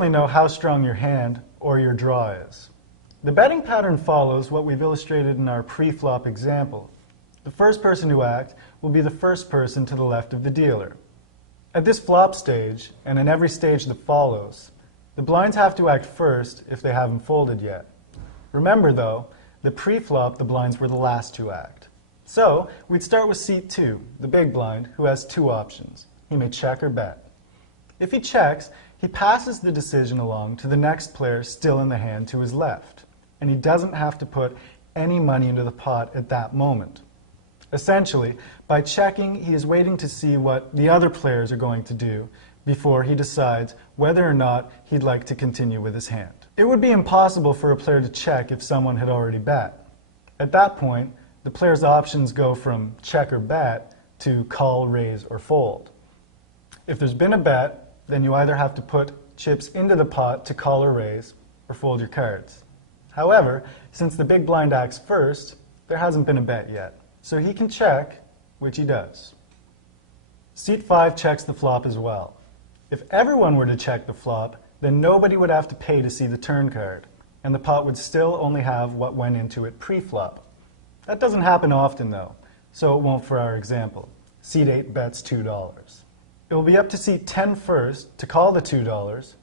certainly know how strong your hand or your draw is. The betting pattern follows what we've illustrated in our pre-flop example. The first person to act will be the first person to the left of the dealer. At this flop stage, and in every stage that follows, the blinds have to act first if they haven't folded yet. Remember though, the pre-flop the blinds were the last to act. So we'd start with seat 2, the big blind, who has two options. He may check or bet. If he checks, he passes the decision along to the next player still in the hand to his left, and he doesn't have to put any money into the pot at that moment. Essentially, by checking, he is waiting to see what the other players are going to do before he decides whether or not he'd like to continue with his hand. It would be impossible for a player to check if someone had already bet. At that point, the player's options go from check or bet to call, raise, or fold. If there's been a bet, then you either have to put chips into the pot to call or raise, or fold your cards. However, since the big blind acts first, there hasn't been a bet yet. So he can check, which he does. Seat 5 checks the flop as well. If everyone were to check the flop, then nobody would have to pay to see the turn card, and the pot would still only have what went into it pre-flop. That doesn't happen often though, so it won't for our example. Seat 8 bets $2. It will be up to seat 10 first to call the $2,